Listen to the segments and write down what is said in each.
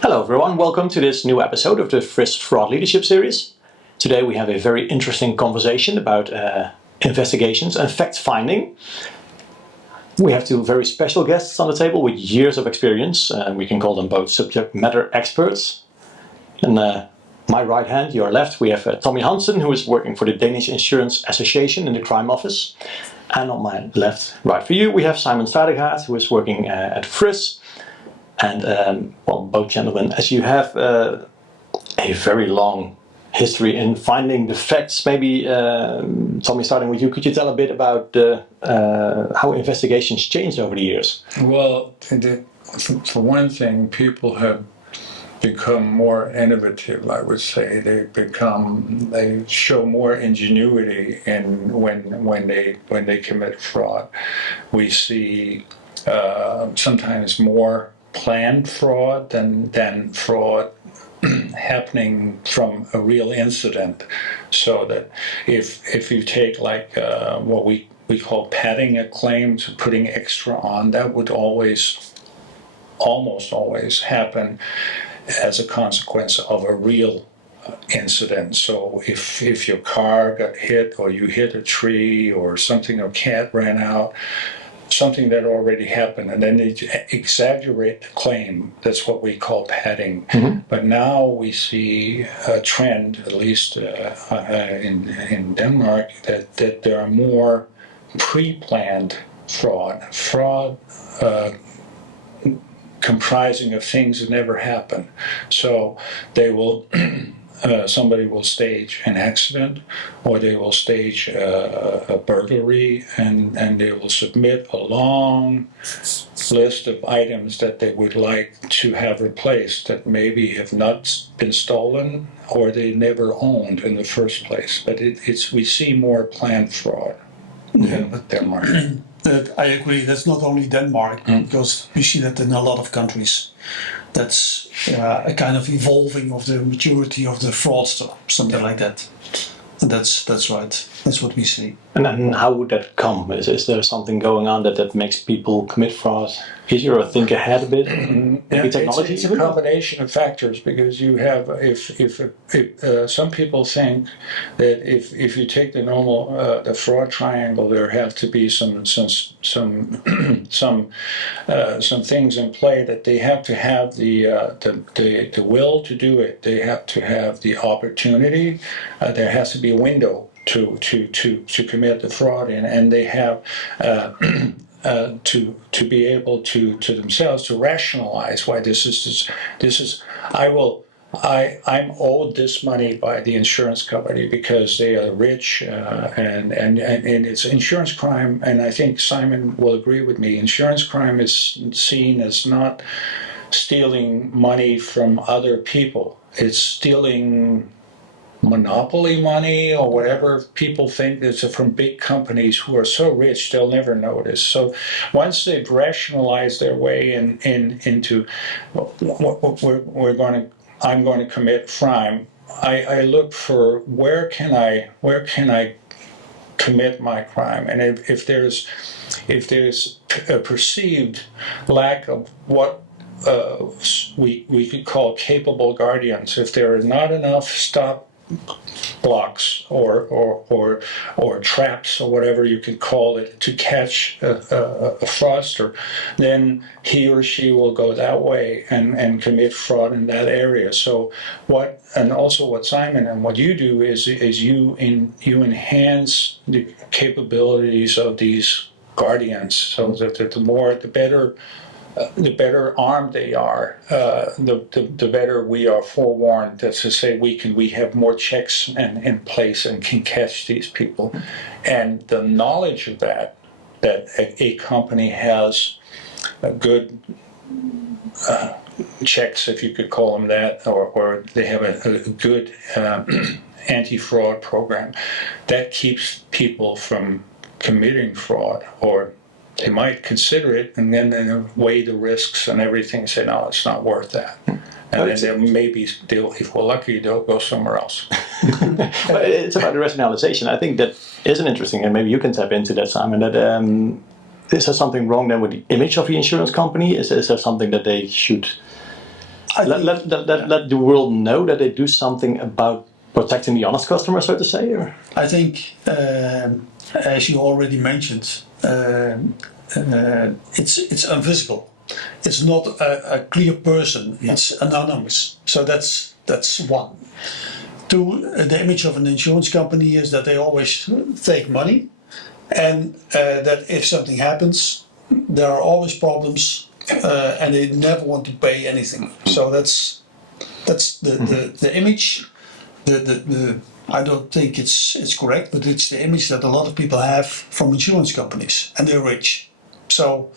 Hello everyone, welcome to this new episode of the FRISS Fraud Leadership Series. Today we have a very interesting conversation about investigations and fact-finding. We have two very special guests on the table with years of experience. We can call them both subject matter experts. On my right hand, your left, we have Tommy Hansen, who is working for the Danish Insurance Association in the crime office. And on my left, right for you, we have Simon Staadegaard, who is working at FRISS. And both gentlemen, as you have a very long history in finding the facts, maybe Tommy, starting with you, could you tell a bit about how investigations changed over the years? Well, for one thing, people have become more innovative, I would say. They show more ingenuity in when they commit fraud. We see sometimes more planned fraud than fraud happening from a real incident. So that if you take like what we call padding a claim, so putting extra on, that would almost always happen as a consequence of a real incident. So if your car got hit, or you hit a tree, or something, or cat ran out, something that already happened, and then they exaggerate the claim. That's what we call padding. Mm-hmm. But now we see a trend, at least in Denmark, that there are more pre-planned fraud comprising of things that never happen. So they will somebody will stage an accident, or they will stage a burglary, and they will submit a long list of items that they would like to have replaced that maybe have not been stolen or they never owned in the first place. But we see more planned fraud in Denmark. I agree. That's not only Denmark, because we see that in a lot of countries. That's a kind of evolving of the maturity of the fraudster, something like that. And that's right. That's what we see. And then how would that come? Is there something going on that makes people commit fraud easier or think ahead a bit? Maybe technology? It's a combination of factors, because you have, if some people think that if you take the normal the fraud triangle, there have to be some things in play, that they have to have the will to do it. They have to have the opportunity. There has to be a window to commit the fraud in, and they have to be able to themselves to rationalize why this is I'm owed this money by the insurance company because they are rich, and it's insurance crime. And I think Simon will agree with me. Insurance crime is seen as not stealing money from other people. It's stealing monopoly money, or whatever people think it's from big companies who are so rich they'll never notice. So once they've rationalized their way into I'm going to commit crime, I look for where can I commit my crime, and if there's a perceived lack of what we could call capable guardians, if there are not enough stop blocks or traps, or whatever you could call it, to catch a fraudster, then he or she will go that way and commit fraud in that area. So what Simon and what you do is you enhance the capabilities of these guardians, so that the better armed they are, the better we are forewarned. That's to say, we have more checks in place and can catch these people. And the knowledge of that a company has a good checks, if you could call them that, or they have a good anti-fraud program, that keeps people from committing fraud, or they might consider it, and then they weigh the risks and everything and say, no, it's not worth that. And then if we're lucky, they'll go somewhere else. But it's about the rationalization. I think that is an interesting, and maybe you can tap into that, Simon, that is there something wrong then with the image of the insurance company? Is there something that they should let the world know that they do something about protecting the honest customer, so to say? Or? I think, as you already mentioned, it's invisible. It's not a clear person. It's anonymous. So that's one. Two, the image of an insurance company is that they always take money, and that if something happens, there are always problems, and they never want to pay anything. So that's the image. I don't think it's correct, but it's the image that a lot of people have from insurance companies, and they're rich. So,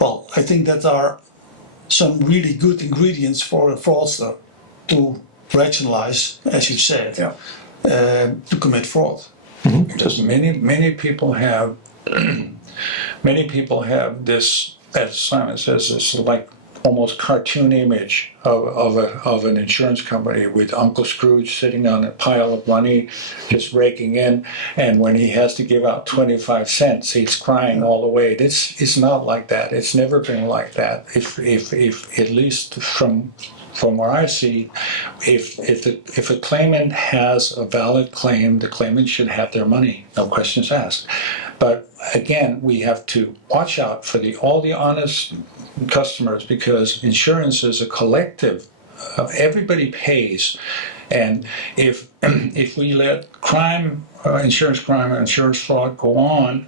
well, I think that are some really good ingredients for a fraudster to rationalize, as you said, to commit fraud. Because many people have this, as Simon says, this like almost cartoon image of an insurance company with Uncle Scrooge sitting on a pile of money, just raking in, and when he has to give out 25 cents, he's crying all the way. It's not like that. It's never been like that. If at least from where I see, if a claimant has a valid claim, the claimant should have their money, no questions asked. But again, we have to watch out for all the honest customers, because insurance is a collective. Everybody pays, and if we let insurance crime, and insurance fraud go on,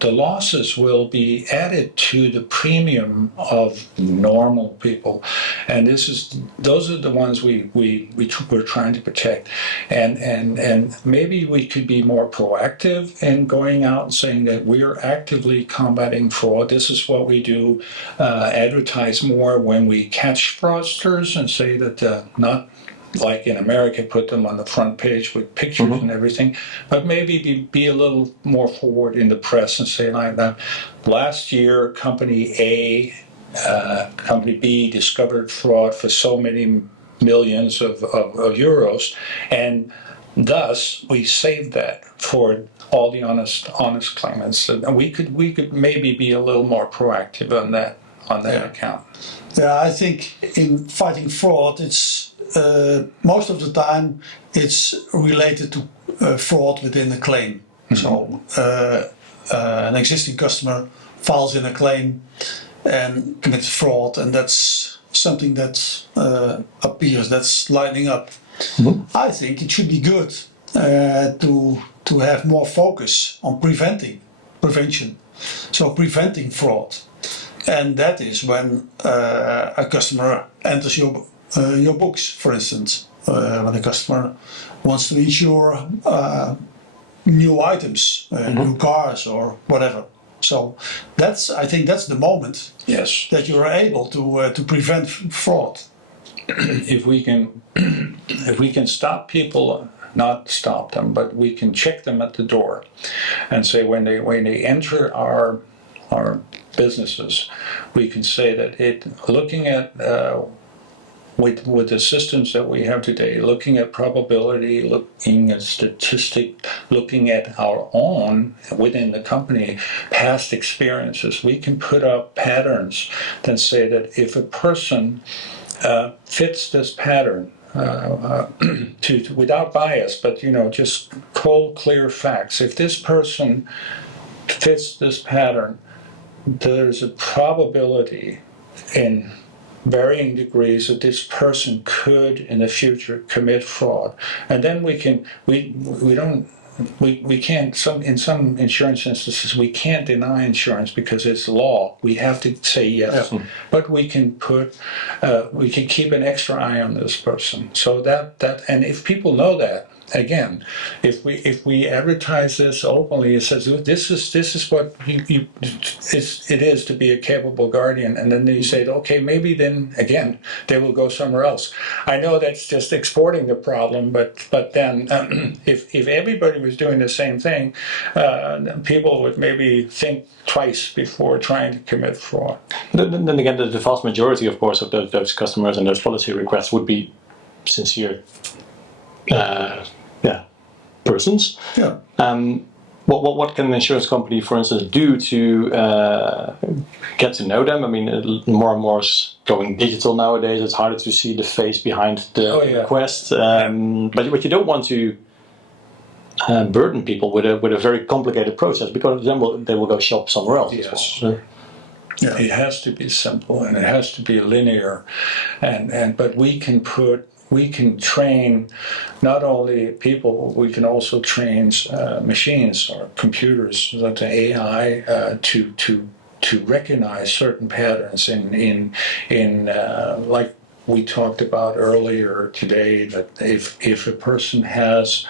the losses will be added to the premium of normal people, and those are the ones we're trying to protect, and maybe we could be more proactive in going out and saying that we are actively combating fraud. This is what we do. Advertise more when we catch fraudsters, and say that not like in America, put them on the front page with pictures and everything, but maybe be a little more forward in the press and say like that. Last year, Company A, Company B discovered fraud for so many millions of euros, and thus we saved that for all the honest claimants. And we could maybe be a little more proactive on that account. Yeah, I think in fighting fraud, it's most of the time it's related to fraud within a claim. So an existing customer files in a claim and commits fraud, and that's something that appears, that's lining up. I think it should be good to have more focus on prevention, so preventing fraud. And that is when a customer enters your books, for instance, when a customer wants to insure new items, new cars or whatever. So I think that's the moment that you are able to prevent fraud. If we can stop people, not stop them, but we can check them at the door, and say when they enter our businesses, we can say that looking at with the systems that we have today, looking at probability, looking at statistic, looking at our own within the company past experiences, we can put up patterns that say that if a person fits this pattern, without bias, but just cold, clear facts. If this person fits this pattern, there's a probability in varying degrees that this person could in the future commit fraud. And then we can't, in some insurance instances, we can't deny insurance because it's law. We have to say yes. Yeah. But we can keep an extra eye on this person. So and if people know that, again, if we advertise this openly, it says this is what it is to be a capable guardian, and then you say, okay, maybe then again they will go somewhere else. I know that's just exporting the problem, but then if everybody was doing the same thing, people would maybe think twice before trying to commit fraud. Then again, the vast majority, of course, of those customers and those policy requests would be sincere persons. Yeah. What can an insurance company, for instance, do to get to know them? I mean, more and more is going digital nowadays. It's harder to see the face behind the request. But you don't want to burden people with a very complicated process, because then they will go shop somewhere else. Yes. As well. Yeah. It has to be simple and it has to be linear, but we can train not only people, we can also train machines or computers, like the AI, to recognize certain patterns in like we talked about earlier today, that if a person has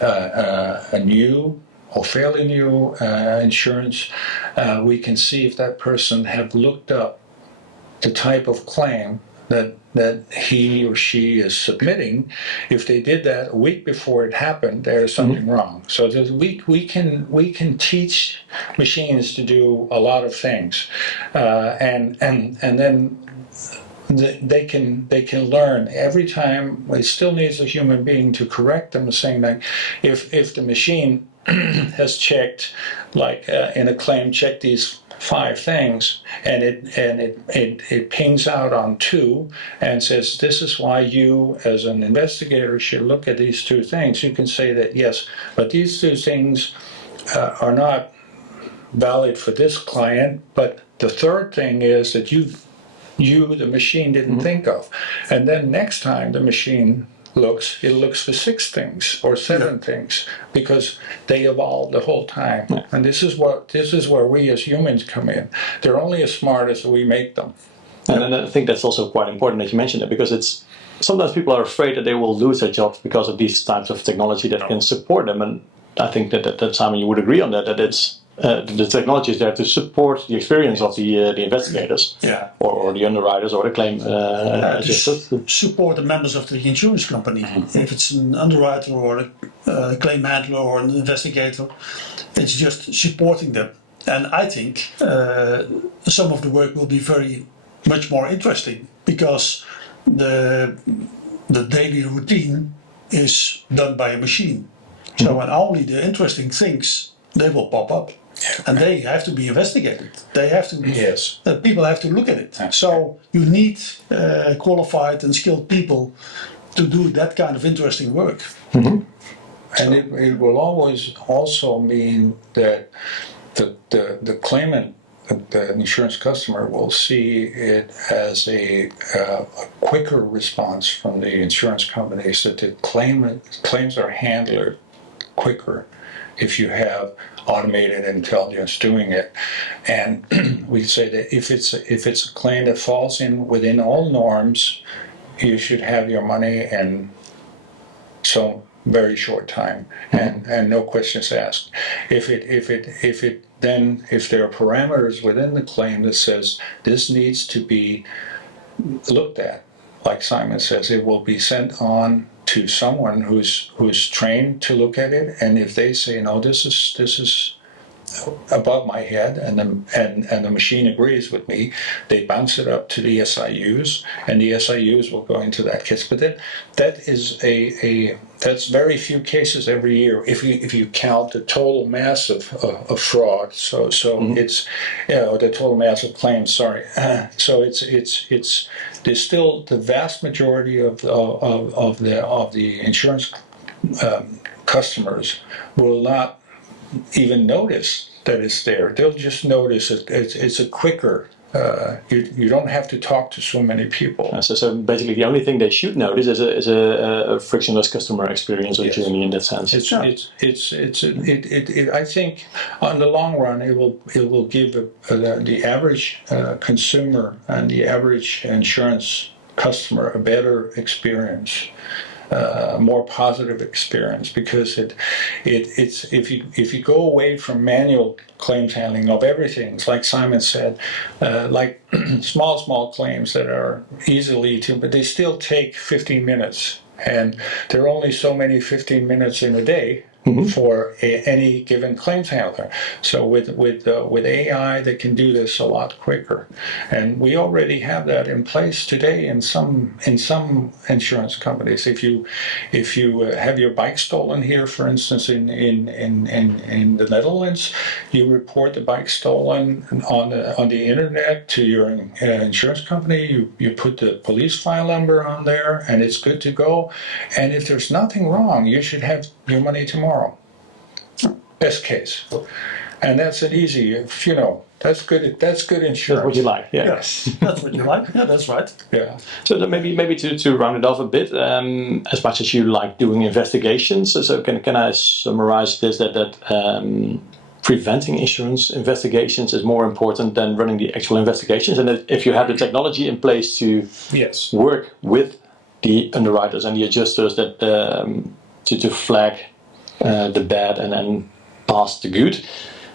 a new or fairly new insurance, we can see if that person have looked up the type of claim that he or she is submitting. If they did that a week before it happened, there is something wrong. So we can teach machines to do a lot of things, and then they can learn every time. It still needs a human being to correct them, saying that if the machine has checked, like in a claim, checked these 5 things, and it pings out on 2 and says, this is why you as an investigator should look at these 2 things. You can say that, yes, but these 2 things are not valid for this client, but the 3rd thing is that you the machine didn't think of. And then next time the machine it looks for 6 things or 7 things, because they evolve the whole time. And this is where we as humans come in. They're only as smart as we make them. And I think that's also quite important that you mentioned it, because sometimes people are afraid that they will lose their jobs because of these types of technology that can support them. And I think that Simon, you would agree on that it's the technology is there to support the experience of the investigators, or the underwriters, or the claim adjusters. To support the members of the insurance company. If it's an underwriter or a claim handler or an investigator, it's just supporting them. And I think some of the work will be very much more interesting, because the daily routine is done by a machine. So when only the interesting things, they will pop up. And they have to be investigated. They have to. Yes. People have to look at it. So you need qualified and skilled people to do that kind of interesting work. And it will always also mean that the claimant, the insurance customer, will see it as a quicker response from the insurance companies, that the claims are handled quicker if you have automated intelligence doing it. And we say that if it's a claim that falls within all norms, you should have your money in so very short time, and no questions asked. If there are parameters within the claim that says this needs to be looked at, like Simon says, it will be sent on to someone who's trained to look at it, and if they say, no, this is above my head, and the machine agrees with me, they bounce it up to the SIUs, and the SIUs will go into that case. But that's very few cases every year if you count the total mass of fraud. So it's the total mass of claims. Sorry. So it's there's still the vast majority of the insurance customers will not even notice that it's there. They'll just notice it's a quicker. You don't have to talk to so many people. So basically, the only thing they should notice is a frictionless customer experience or journey in that sense. I think on the long run, it will give the average consumer and the average insurance customer a better experience. More positive experience, because it's if you go away from manual claims handling of everything, it's like Simon said, like small claims that are easily to, but they still take 15 minutes, and there are only so many 15 minutes in a day. for any given claims handler. So with AI, they can do this a lot quicker, and we already have that in place today in some insurance companies. If you have your bike stolen here, for instance, in the Netherlands, you report the bike stolen on the internet to your insurance company. You put the police file number on there, and it's good to go. And if there's nothing wrong, you should have your money tomorrow. Best case, and that's an easy. That's good. That's good insurance. That's what you like, yeah. Yes, that's what you like. Yeah, that's right. Yeah. So then maybe to round it off a bit, as much as you like doing investigations, so can I summarize this that preventing insurance investigations is more important than running the actual investigations, and that if you have the technology in place to work with the underwriters and the adjusters that to flag the bad and then pass the good,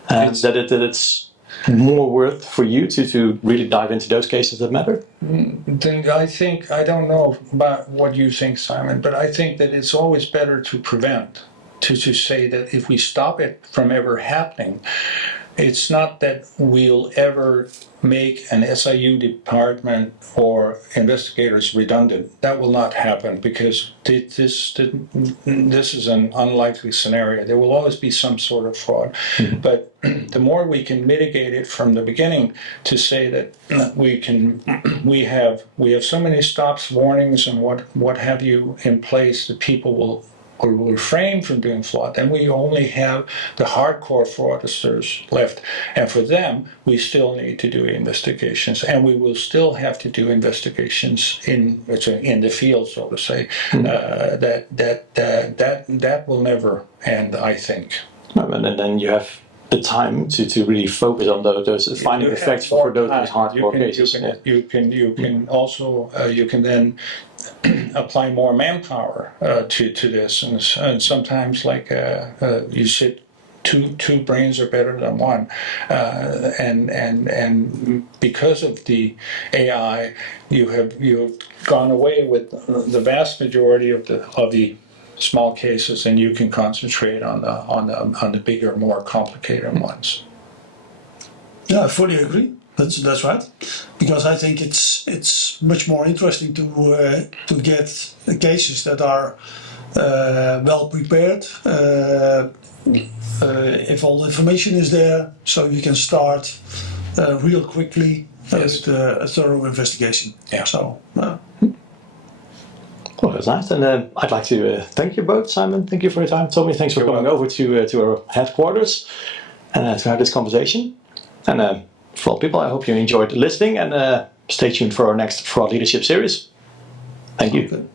that it's more worth for you to really dive into those cases that matter? Then I don't know about what you think, Simon, but I think that it's always better to prevent, to say that if we stop it from ever happening, it's not that we'll ever make an SIU department or investigators redundant. That will not happen, because this is an unlikely scenario. There will always be some sort of fraud. But the more we can mitigate it from the beginning, to say that we have so many stops, warnings, and what have you in place that people will refrain from doing fraud, then we only have the hardcore fraudsters left. And for them, we still need to do investigations, and we will still have to do investigations in the field, so to say. That will never end, I think. And then you have the time to really focus on those finding effects for those hardcore cases. You can also you can then apply more manpower to this, and sometimes you said two brains are better than one, and because of the AI, you've gone away with the vast majority of the small cases, and you can concentrate on the bigger, more complicated ones. Yeah, I fully agree. That's right, because I think it's much more interesting to get cases that are well prepared. If all the information is there, so you can start real quickly with a thorough investigation. Yeah. So. Well, that's nice, and I'd like to thank you both, Simon. Thank you for your time, Tommy. Thanks for coming over to our headquarters and to have this conversation. And for all people, I hope you enjoyed listening, and stay tuned for our next Fraud Leadership series. Thank you.